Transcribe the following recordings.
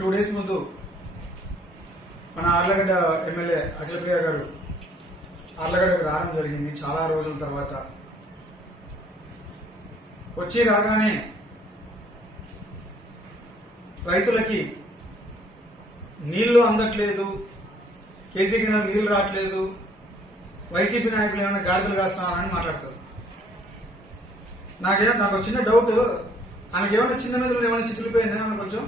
2 days ముందు మన Allagadda MLA Akhilapriya గారు ఆర్లగడ్డకు రావడం జరిగింది. చాలా రోజుల తర్వాత వచ్చి రాగానే రైతులకి నీళ్లు అందట్లేదు, కేసీ కింద నీళ్లు రావట్లేదు, వైసీపీ నాయకులు ఏమైనా గాడిదలు కాస్తున్నారని మాట్లాడతారు. నాకు చిన్న డౌట్, ఆమెకి ఏమైనా చిన్న మెదలు ఏమైనా చితిలిపోయిందా? ఏమైనా కొంచెం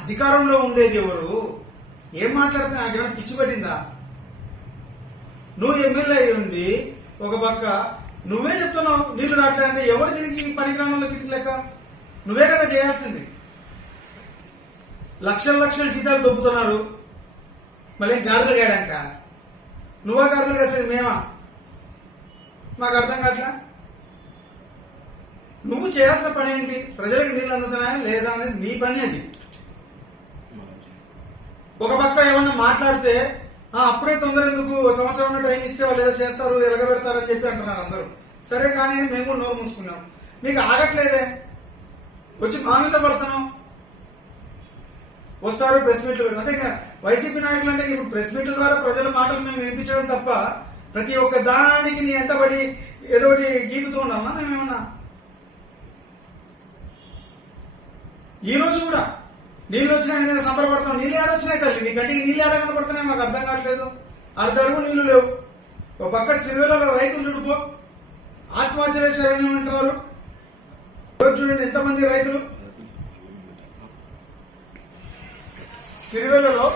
అధికారంలో ఉండేది ఎవరు? ఏం మాట్లాడితే నాకేమైనా పిచ్చి పట్టిందా? నువ్వు ఎమ్మెల్యే అయి ఉండి ఒక పక్క నువ్వే చెప్తున్నావు నీళ్లు రావట్లేదంటే ఎవరు తిరిగి పనిగ్రామంలో తిరిగిలేక నువ్వే కదా చేయాల్సింది. లక్షల జీతాలు దొబ్బుతున్నారు, మళ్ళీ గాడిదలు గాడాక నువ్వా గాడిదలు కాసేది మేమా? మాకు అర్థం కావట్లా. నువ్వు చేయాల్సిన పని ఏంటి? ప్రజలకు నీళ్ళు అందుతున్నాయా లేదా అనేది నీ పని. అది ఒక పక్క ఏమన్నా మాట్లాడితే అప్పుడే తొందర ఎందుకు, సంవత్సరం టైం ఇస్తే వాళ్ళు ఏదో చేస్తారు, ఎలగబెడతారని చెప్పి అంటున్నారు అందరూ. సరే కానీ మేము కూడా నోరు మూసుకున్నాం. నీకు ఆగట్లేదే, వచ్చి మా మీద పడుతున్నాం. వస్తారు ప్రెస్ మీట్లు పెడతాం అంటే ఇంకా వైసీపీ నాయకులు అంటే ఇప్పుడు ప్రెస్ మీట్ల ద్వారా ప్రజల మాటలు మేము వినిపించడం తప్ప ప్రతి ఒక్క దానికి నీ ఎంటబడి ఏదో గీకుతూ ఉండాలన్నా మేమేమన్నా? ఈ రోజు కూడా నీళ్ళు వచ్చినాయి నేను సంబరపడతాం. నీళ్ళు ఏడొచ్చినాయి తల్లి, నీ కంటికి నీళ్ళు ఏడ కనపడుతున్నాయి మాకు అర్థం కావట్లేదు. అడుగు నీళ్లు లేవు. ఒక పక్క సిరివేలలో రైతులు చుడుపో ఆత్మహత్య చేశారని అంటున్నారు. చూడండి ఎంతమంది రైతులు సిరివేలలో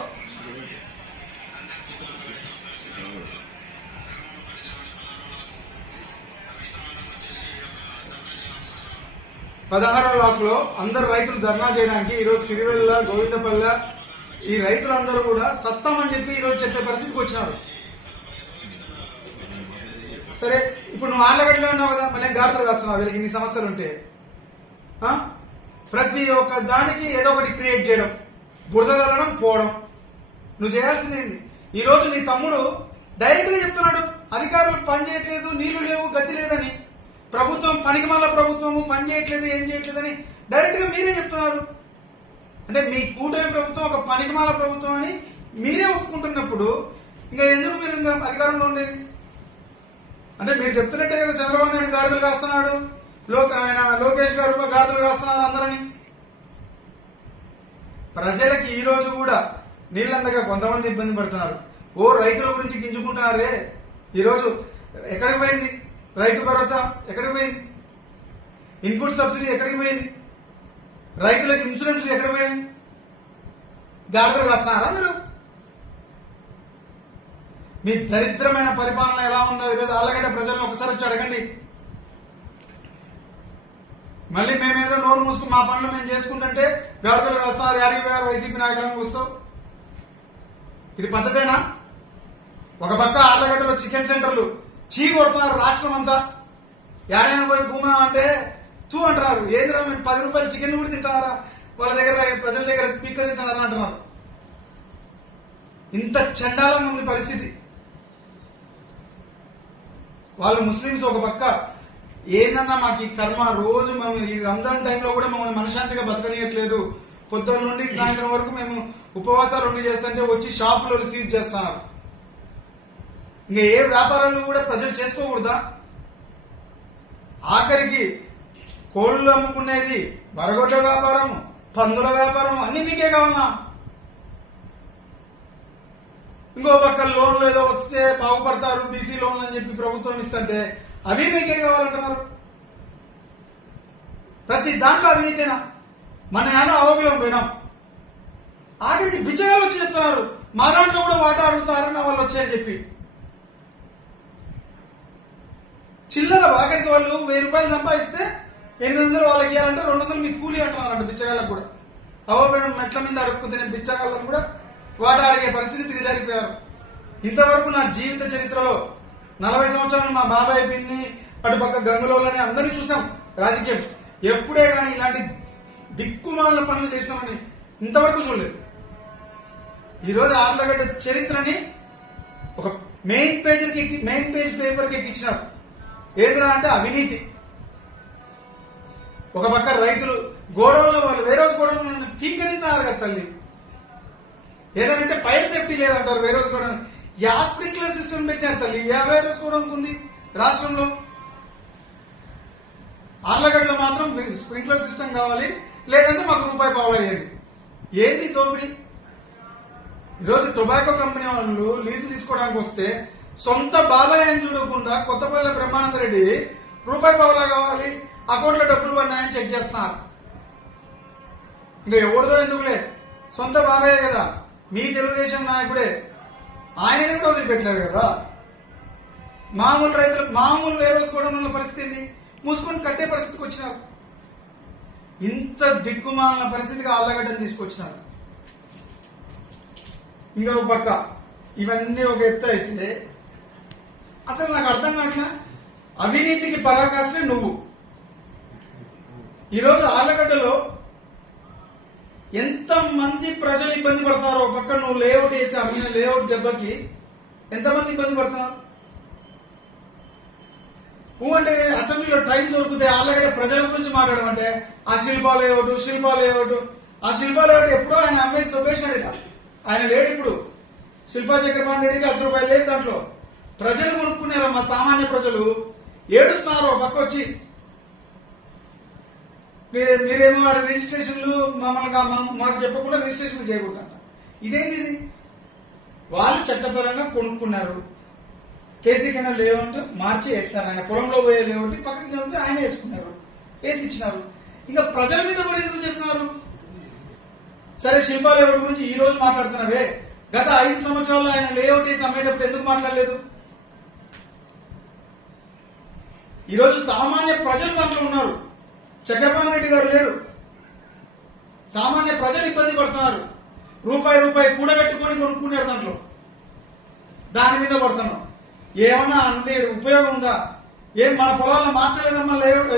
16వ బ్లాక్లో అందరు రైతులు ధర్నా చేయడానికి ఈరోజు సిరివెల్ల, గోవిందపల్లె ఈ రైతులందరూ కూడా సస్తామని చెప్పి ఈరోజు చెప్పే పరిస్థితికి వచ్చినారు. సరే ఇప్పుడు నువ్వు ఆర్లగడ్డలో ఉన్నావు కదా, మళ్ళీ గాడిదలు కాస్తున్నావు. వీళ్ళకి ఇన్ని సమస్యలు ఉంటే ప్రతి ఒక్క దానికి ఏదో ఒకటి క్రియేట్ చేయడం, బురద కలడం, పోవడం నువ్వు చేయాల్సిందేంది? ఈ రోజు నీ తమ్ముడు డైరెక్ట్ గా చెప్తున్నాడు అధికారులు పని చేయట్లేదు, నీళ్లు లేవు, గతి లేదని. ప్రభుత్వం పనికిమాల ప్రభుత్వము పని చేయట్లేదు, ఏం చేయట్లేదని డైరెక్ట్ గా మీరే చెప్తున్నారు. అంటే మీ కూటమి ప్రభుత్వం ఒక పనికిమాల ప్రభుత్వం అని మీరే ఒప్పుకుంటున్నప్పుడు ఇంకా ఎందుకు మీరు ఇంకా అధికారంలో ఉండేది? అంటే మీరు చెప్తున్నట్టే కదా చంద్రబాబు నాయుడు గాడిదలు కాస్తున్నాడు, ఆయన లోకేష్ గారు గాడిదలు కాస్తున్నారు అందరని. ప్రజలకి ఈ రోజు కూడా నీళ్ళందగా కొంతమంది ఇబ్బంది పడుతున్నారు. రైతుల గురించి గింజుకుంటున్నారే. ఈరోజు ఎక్కడికి పోయింది రైతు భరోసా? ఎక్కడికి పోయింది ఇన్పుట్ సబ్సిడీ? ఎక్కడికి పోయింది రైతులకు ఇన్సూరెన్స్? ఎక్కడికి పోయింది? గాడిదలు కాస్తున్నారా మీరు? మీ దరిద్రమైన పరిపాలన ఎలా ఉందో ఈరోజు ఆర్లగడ్డ ప్రజలను ఒకసారి వచ్చి అడగండి. మళ్ళీ మేమేదో నోరు మూసుకుని మా పనులు మేము చేసుకుంటుంటే గాడిదలు కాస్తున్నారు, యాడికి పోయారు వైసీపీ నాయకులను కూస్తావు? ఇది పద్ధతేనా? ఒక పక్క ఆర్లగడ్డలో చికెన్ సెంటర్లు చీ కొడుతున్నారు రాష్ట్రం అంతా. ఏడైనా పోయి భూమి అంటే తూ అంటున్నారు. ఏంద్రా మీరు 10 రూపాయలు చికెన్ కూడా తింటారా? వాళ్ళ దగ్గర ప్రజల దగ్గర పిక్క తింటారని అంటున్నారు. ఇంత చండాలంగా ఉంది పరిస్థితి. వాళ్ళు ముస్లింస్ ఒక పక్క ఏందన్నా మాకు ఈ కర్మ, రోజు మేము ఈ రంజాన్ టైంలో కూడా మమ్మల్ని మనశాంతిగా బతకనియట్లేదు, పొద్దున్న నుండి సాయంత్రం వరకు మేము ఉపవాసాలు ఉండి చేస్తుంటే వచ్చి షాపులో సీజ్ చేస్తున్నారు. ఇంకా ఏ వ్యాపారాలు కూడా ప్రజలు చేసుకోకూడదా? ఆఖరికి కోళ్లు అమ్ముకునేది, బరగొడ్ల వ్యాపారం, పందుల వ్యాపారం అన్ని మీకే కావాలన్నా? ఇంకో పక్క లోన్లు ఏదో వస్తే బాగుపడతారు, బీసీ లోన్లు అని చెప్పి ప్రభుత్వం ఇస్తుంటే అవి మీకే కావాలంటున్నారు. ప్రతి దాంట్లో అవినీతేనా? మన ఏమో అవబిలం పోయినాం, ఆఖరికి బిచ్చగాలు వచ్చి చెప్తున్నారు మా దాంట్లో కూడా వాటా అడుగుతారన్న వాళ్ళు వచ్చాయని చెప్పి. చిల్లర ఆఖరికి వాళ్ళు 1000 రూపాయలు సంపాదిస్తే 800 వాళ్ళకి ఇవ్వాలంటే 200 మీకు కూలీ అంటున్నారంట బిచ్చగాళ్ళకు కూడా. అవబిలం మెట్ల మీద అడుక్కునే బిచ్చగాళ్ళకు కూడా వాటా అడిగే పరిస్థితి జరిగిపోయారు. ఇంతవరకు నా జీవిత చరిత్రలో 40 సంవత్సరాలు మా బాబాయ్ పిన్ని అటుపక్క గంగులోని అందరినీ చూసాం రాజకీయం. ఎప్పుడే కానీ ఇలాంటి దిక్కుమాలిన పనులు చేసినామని ఇంతవరకు చూడలేదు. ఈరోజు ఆర్లగడ్డ చరిత్రని ఒక మెయిన్ పేజ్ పేపర్కి ఎక్కించినారు. ఏదిరా అంటే అవినీతి. ఒక పక్క రైతులు గోడౌన్లో వాళ్ళు వేరే రోజు గోడౌన్లో పీకనిస్తున్నారు కదా తల్లి. ఏదంటే ఫైర్ సేఫ్టీ లేదంటారు వేరే రోజు గోడౌన్. యా స్ప్రింక్లర్ సిస్టమ్ పెట్టినారు తల్లి. వేరే రోజు గోడౌన్ ఉంది రాష్ట్రంలో. ఆర్లగడ్డలో మాత్రం స్ప్రింక్లర్ సిస్టమ్ కావాలి, లేదంటే మాకు రూపాయి పావులేయండి. ఏంది దోపిడీ? ఈరోజు టొబాకో కంపెనీ వాళ్ళు లీజు తీసుకోవడానికి వస్తే సొంత బాబాయ్ అని చూడకుండా కొత్తపల్లి బ్రహ్మానంద రెడ్డి రూపాయి పావులా కావాలి, అకౌంట్లో డబ్బులు పడినాయని చెక్ చేస్తున్నారు. ఇంకా ఎవరిదో ఎందుకులే, సొంత బాబాయే కదా, మీ తెలుగుదేశం నాయకుడే, ఆయననే వదిలిపెట్టలేదు కదా. మామూలు రైతులు మామూలు వేరే రోజుకోవడం ఉన్న పరిస్థితిని మూసుకొని కట్టే పరిస్థితికి వచ్చినారు. ఇంత దిక్కుమాలిన పరిస్థితికి ఆళ్లగడ్డను తీసుకొచ్చినారు. ఇంకా ఒక పక్క ఇవన్నీ ఒక ఎత్తు అయితే అసలు నాకు అర్థం కావట్లా, అవినీతికి పరాకాష్టే నువ్వు. ఈరోజు ఆళ్లగడ్డలో ఎంత మంది ప్రజలు ఇబ్బంది పడతారో, ఒక పక్క నువ్వు లేఅవుట్ వేసి అమ్మిన లేఅవుట్ దెబ్బకి ఎంతమంది ఇబ్బంది పడుతున్నారు. అంటే అసెంబ్లీలో టైం దొరికితే ఆళ్లగడ్డ ప్రజల గురించి మాట్లాడమంటే ఆ శిల్పా లేఅవుట్ ఎప్పుడో ఆయన అమ్మేసి దొబ్బేశాడు. ఆయన లేడు ఇప్పుడు. శిల్పా చక్రపాణి రెడ్డికి ₹10 లేదు దాంట్లో. ప్రజలు కొనుక్కున్నారా, మా సామాన్య ప్రజలు ఏడుస్తున్నారు ఒక పక్క వచ్చి. మీరేమో రిజిస్ట్రేషన్లు మమ్మల్ని మాకు చెప్పకుండా రిజిస్ట్రేషన్లు చేయకూడదంట. ఇదేంటి ఇది? వాళ్ళు చట్టపరంగా కొనుక్కున్నారు. కేసీ కెనాల్ లేఅవుట్ మార్చి వేసినారు. ఆయన పొలంలో పోయే లేఅవుట్ పక్కకి ఉంటే ఆయన వేసుకున్నారు, వేసి ఇచ్చినారు. ఇంకా ప్రజల మీద కూడా ఎందుకు చేస్తున్నారు? సరే, శిల్పా లేఅవుట్ గురించి ఈ రోజు మాట్లాడుతున్నావే, గత 5 సంవత్సరాల్లో ఆయన లేఅవుట్ వేసి అమ్మేటప్పుడు ఎందుకు మాట్లాడలేదు? ఈరోజు సామాన్య ప్రజలు దాంట్లో ఉన్నారు, చక్రపాణి రెడ్డి గారు లేరు. సామాన్య ప్రజలు ఇబ్బంది పడుతున్నారు. రూపాయి కూడబెట్టుకొని కొనుక్కున్నారు దాంట్లో. దాని మీద పడుతున్నాం. ఏమన్నా అన్ని ఉపయోగం ఉందా? ఏం మన పొలాల్లో మార్చలేదమ్మా లేఅవుట్